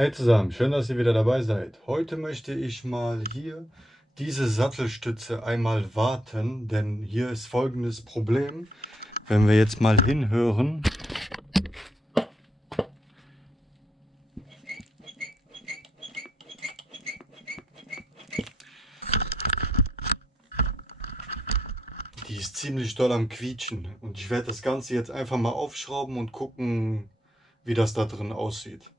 Hey zusammen, schön, dass ihr wieder dabei seid. Heute möchte ich mal hier diese Sattelstütze einmal warten, denn hier ist folgendes Problem. Wenn wir jetzt mal hinhören, die ist ziemlich doll am Quietschen und ich werde das Ganze jetzt einfach mal aufschrauben und gucken, wie das da drin aussieht.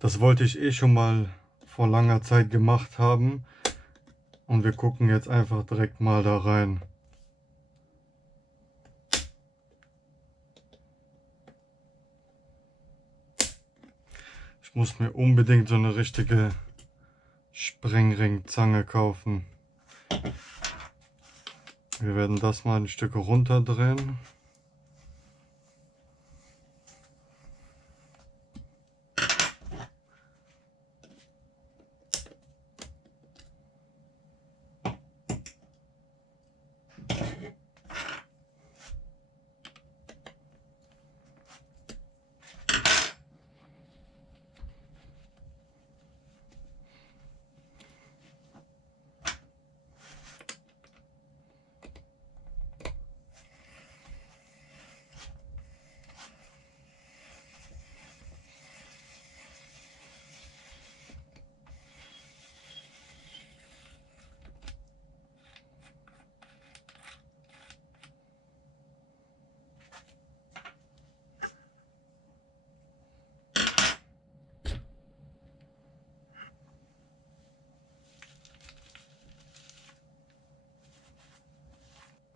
Das wollte ich eh schon mal vor langer Zeit gemacht haben und wir gucken jetzt einfach direkt mal da rein. Ich muss mir unbedingt so eine richtige Sprengringzange kaufen. Wir werden das mal ein Stück runterdrehen.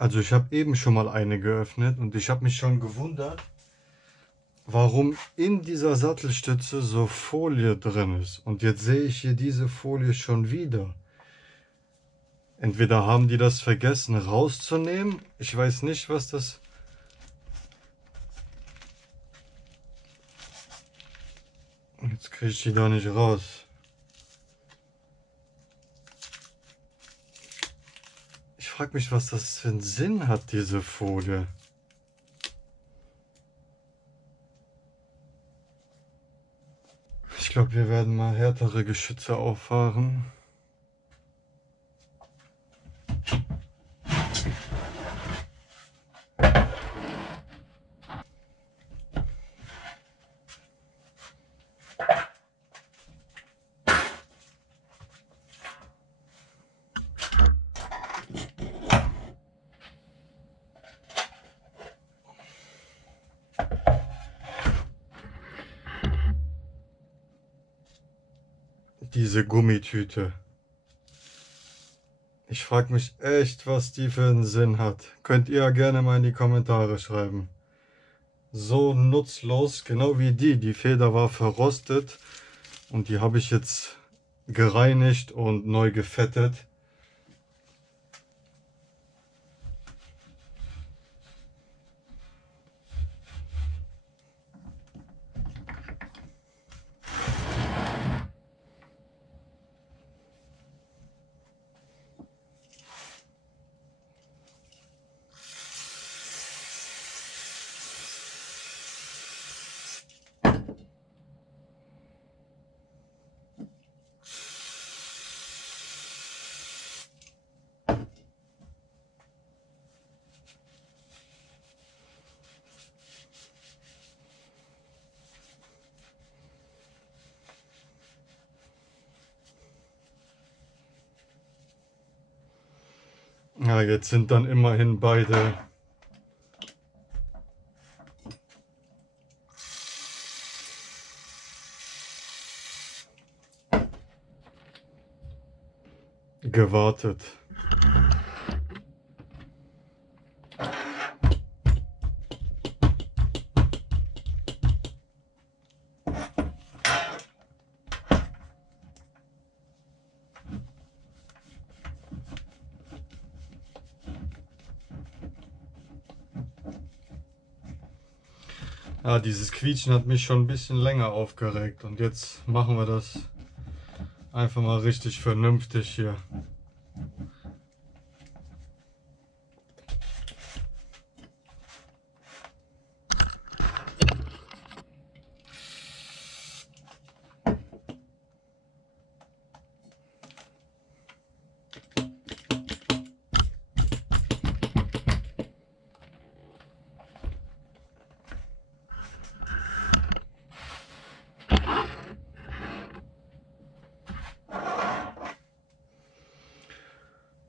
Also ich habe eben schon mal eine geöffnet und ich habe mich schon gewundert, warum in dieser Sattelstütze so Folie drin ist. Und jetzt sehe ich hier diese Folie schon wieder. Entweder haben die das vergessen rauszunehmen. Ich weiß nicht, was das... Jetzt kriege ich die da nicht raus. Ich frage mich, was das für einen Sinn hat, diese Folie. Ich glaube, wir werden mal härtere Geschütze auffahren. Diese Gummitüte. Ich frage mich echt, was die für einen Sinn hat. Könnt ihr ja gerne mal in die Kommentare schreiben. So nutzlos, genau wie die. Die Feder war verrostet und die habe ich jetzt gereinigt und neu gefettet. Ja, jetzt sind dann immerhin beide gewartet. Ja, dieses Quietschen hat mich schon ein bisschen länger aufgeregt und jetzt machen wir das einfach mal richtig vernünftig hier.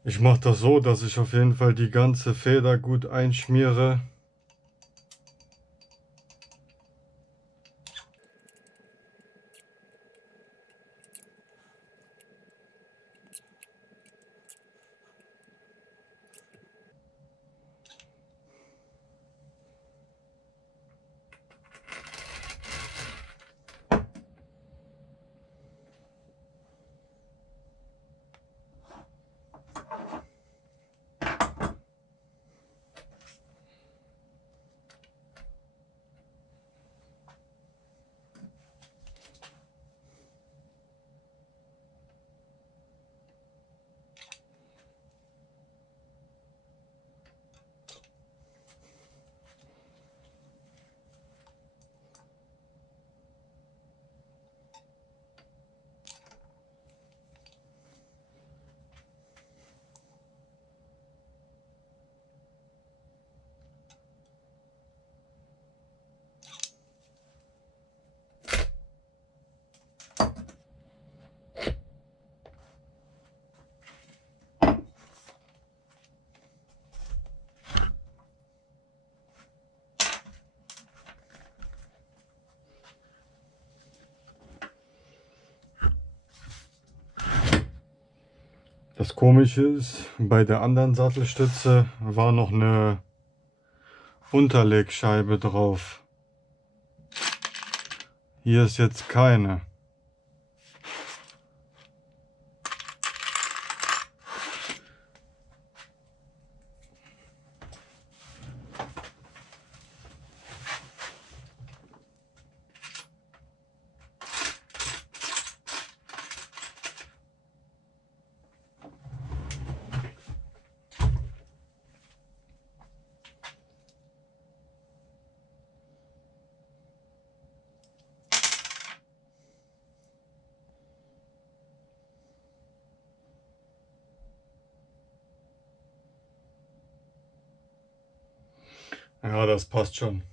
Ich mache das so, dass ich auf jeden Fall die ganze Feder gut einschmiere. Das Komische ist, bei der anderen Sattelstütze war noch eine Unterlegscheibe drauf. Hier ist jetzt keine. Ja, das passt schon.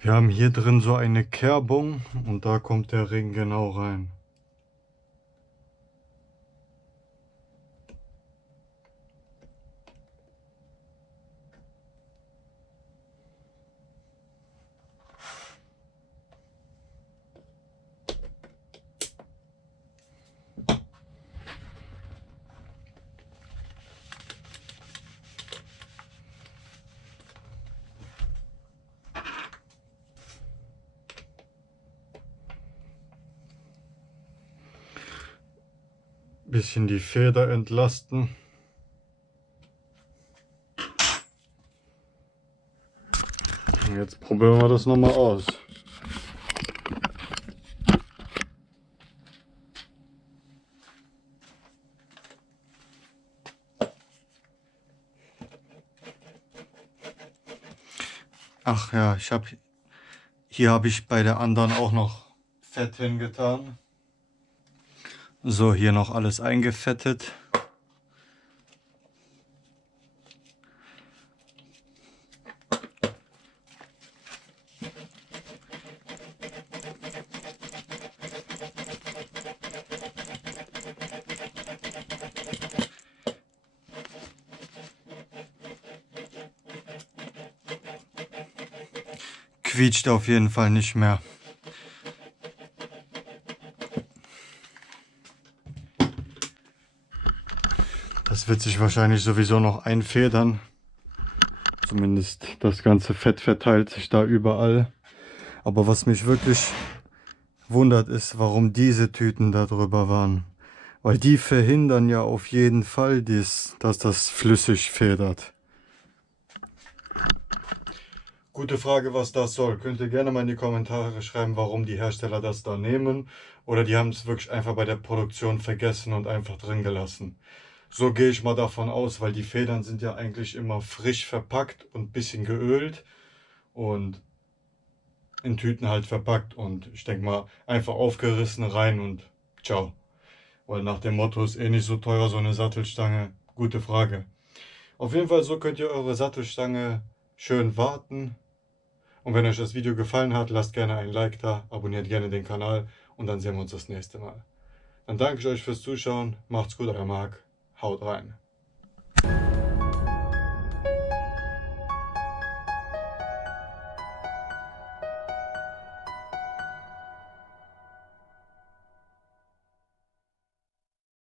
Wir haben hier drin so eine Kerbung und da kommt der Ring genau rein. Bisschen die Feder entlasten. Und jetzt probieren wir das nochmal aus. Ach ja, hier habe ich bei der anderen auch noch Fett hingetan. So, hier noch alles eingefettet. Quietscht auf jeden Fall nicht mehr. Das wird sich wahrscheinlich sowieso noch einfedern. Zumindest das ganze Fett verteilt sich da überall. Aber was mich wirklich wundert ist, warum diese Tüten da drüber waren. Weil die verhindern ja auf jeden Fall, dass das flüssig federt. Gute Frage, was das soll. Könnt ihr gerne mal in die Kommentare schreiben, warum die Hersteller das da nehmen. Oder die haben es wirklich einfach bei der Produktion vergessen und einfach drin gelassen. So gehe ich mal davon aus, weil die Federn sind ja eigentlich immer frisch verpackt und ein bisschen geölt. Und in Tüten halt verpackt. Und ich denke mal, einfach aufgerissen rein und ciao. Weil nach dem Motto ist eh nicht so teuer, so eine Sattelstange. Gute Frage. Auf jeden Fall, so könnt ihr eure Sattelstange schön warten. Und wenn euch das Video gefallen hat, lasst gerne ein Like da, abonniert gerne den Kanal und dann sehen wir uns das nächste Mal. Dann danke ich euch fürs Zuschauen, macht's gut, euer Marc, haut rein.